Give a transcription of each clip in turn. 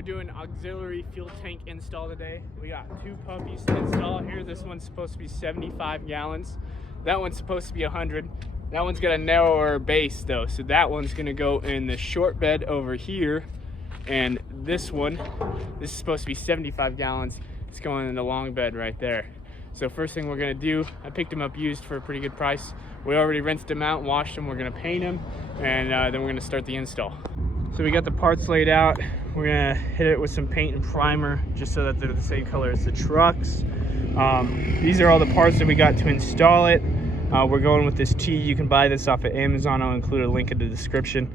We're doing auxiliary fuel tank install today. We got 2 puppies to install here. This one's supposed to be 75 gallons. That one's supposed to be 100. That one's got a narrower base though, so that one's gonna go in the short bed over here. And this one, this is supposed to be 75 gallons. It's going in the long bed right there. So first thing we're gonna do, I picked them up used for a pretty good price. We already rinsed them out and washed them. We're gonna paint them, and then we're gonna start the install. So we got the parts laid out. We're gonna hit it with some paint and primer just so that they're the same color as the trucks. These are all the parts that we got to install it. We're going with this T. You can buy this off of Amazon. I'll include a link in the description.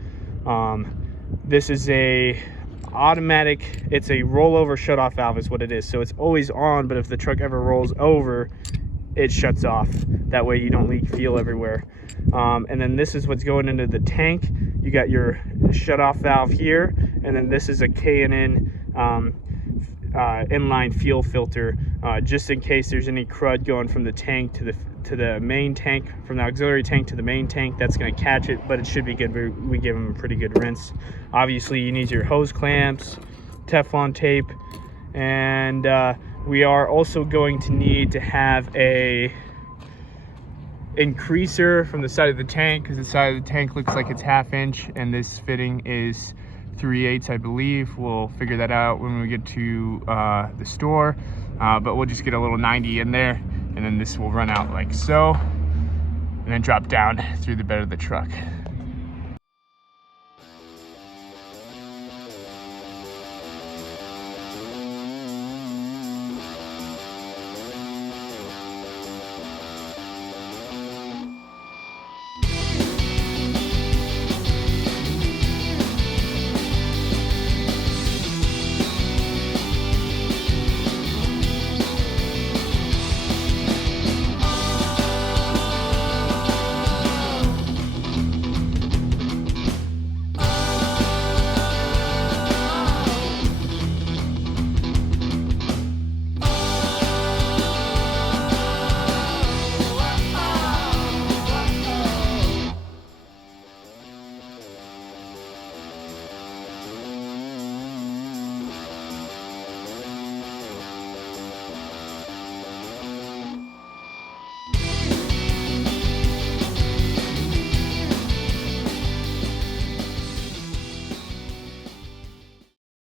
This is a automatic, it's a rollover shut-off valve is what it is. So it's always on, but if the truck ever rolls over, it shuts off. That way you don't leak fuel everywhere. And then this is what's going into the tank. You got your shut-off valve here, and then this is a K&N inline fuel filter, just in case there's any crud going from the tank to the main tank, from the auxiliary tank to the main tank. That's going to catch it, but it should be good. We give them a pretty good rinse. Obviously you need your hose clamps, Teflon tape, and we are also going to need to have a increaser from the side of the tank, because the side of the tank looks like it's 1/2 inch and this fitting is 3/8, I believe. We'll figure that out when we get to the store, but we'll just get a little 90 in there, and then this will run out like so and then drop down through the bed of the truck.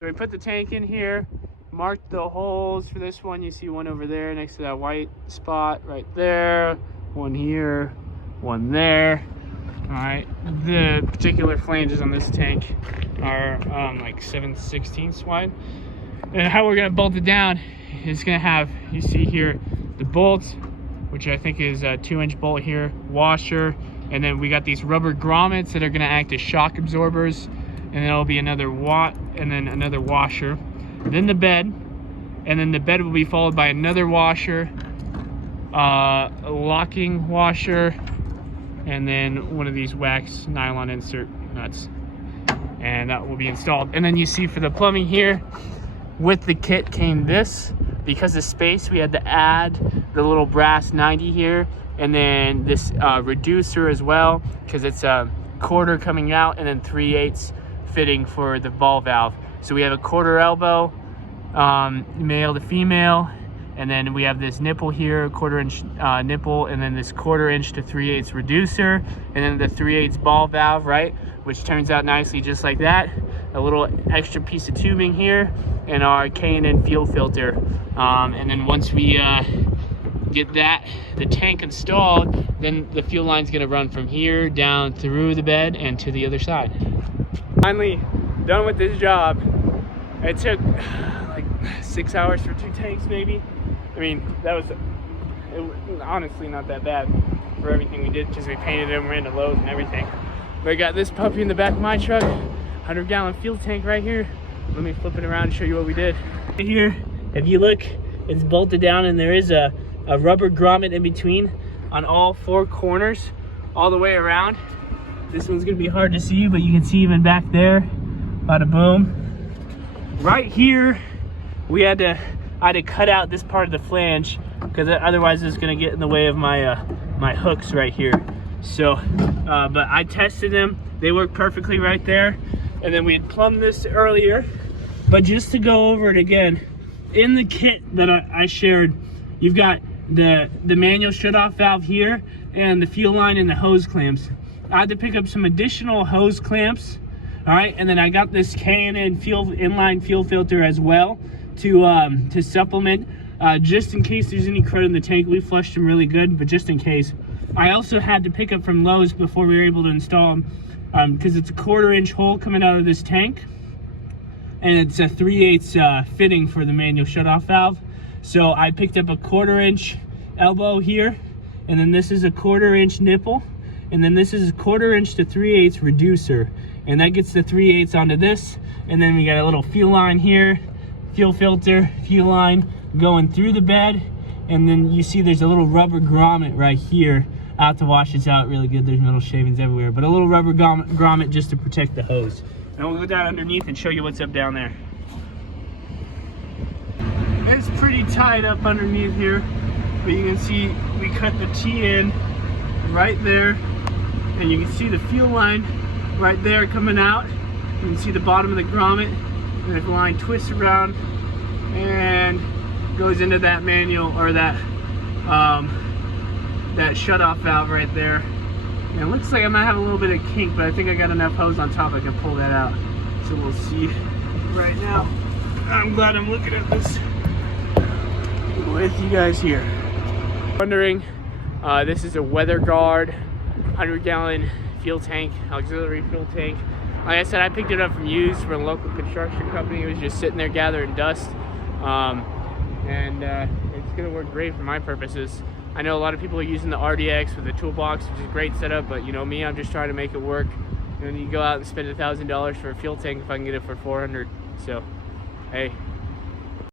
So we put the tank in here, marked the holes for this one. You see one over there next to that white spot right there, one here, one there. All right, the particular flanges on this tank are like 7/16 wide. And how we're gonna bolt it down is gonna have, you see here, the bolts, which I think is a 2-inch bolt here, washer, and then we got these rubber grommets that are gonna act as shock absorbers, and then it'll be another and then another washer, then the bed, and then the bed will be followed by another washer, a locking washer, and then one of these wax nylon insert nuts, and that will be installed. And then you see for the plumbing here, with the kit came this. Because of space, we had to add the little brass 90 here, and then this reducer as well, because it's a 1/4 coming out and then 3/8 fitting for the ball valve. So we have a 1/4 elbow, male to female, and then we have this nipple here, 1/4 inch nipple, and then this 1/4 inch to 3/8 reducer, and then the 3/8 ball valve, right, which turns out nicely just like that. A little extra piece of tubing here, and our K&N fuel filter. And then once we get the tank installed, then the fuel line's gonna run from here down through the bed and to the other side. Finally done with this job. It took like 6 hours for 2 tanks maybe. I mean, it was honestly not that bad for everything we did, because we painted them, ran the loads and everything. But I got this puppy in the back of my truck, 100-gallon fuel tank right here. Let me flip it around and show you what we did. Here, if you look, it's bolted down, and there is a rubber grommet in between on all 4 corners, all the way around. This one's gonna be hard to see, but you can see even back there, bada boom. Right here, I had to cut out this part of the flange, because otherwise it's gonna get in the way of my my hooks right here. So, but I tested them, they work perfectly right there. And then we had plumbed this earlier, But just to go over it again, in the kit that I shared, you've got the manual shut-off valve here and the fuel line and the hose clamps. I had to pick up some additional hose clamps, all right, and then I got this K&N inline fuel filter as well to supplement, just in case there's any crud in the tank. We flushed them really good, but just in case. I also had to pick up from Lowe's before we were able to install them, because it's a 1/4-inch hole coming out of this tank, and it's a 3/8 fitting for the manual shut-off valve. So I picked up a 1/4-inch elbow here, and then this is a 1/4-inch nipple, and then this is a 1/4-inch to 3/8 reducer, and that gets the 3/8 onto this. And then we got a little fuel line here, fuel filter, fuel line going through the bed, and then you see there's a little rubber grommet right here. I have to wash this out really good. There's metal shavings everywhere, but a little rubber grommet just to protect the hose. And we'll go down underneath and show you what's up down there. It's pretty tight up underneath here, but you can see we cut the T in right there, and you can see the fuel line right there coming out. You can see the bottom of the grommet, and the line twists around and goes into that manual, or that that shut-off valve right there. And it looks like I might have a little bit of kink, but I think I got enough hose on top I can pull that out. So we'll see right now. I'm glad I'm looking at this with you guys here. Wondering, this is a weather guard 100-gallon fuel tank, auxiliary fuel tank. Like I said, I picked it up from used from a local construction company. It was just sitting there gathering dust, and it's gonna work great for my purposes. I know a lot of people are using the RDX with the Toolbox, which is a great setup, but you know me, I'm just trying to make it work. You know, you go out and spend $1,000 for a fuel tank if I can get it for $400. So, hey,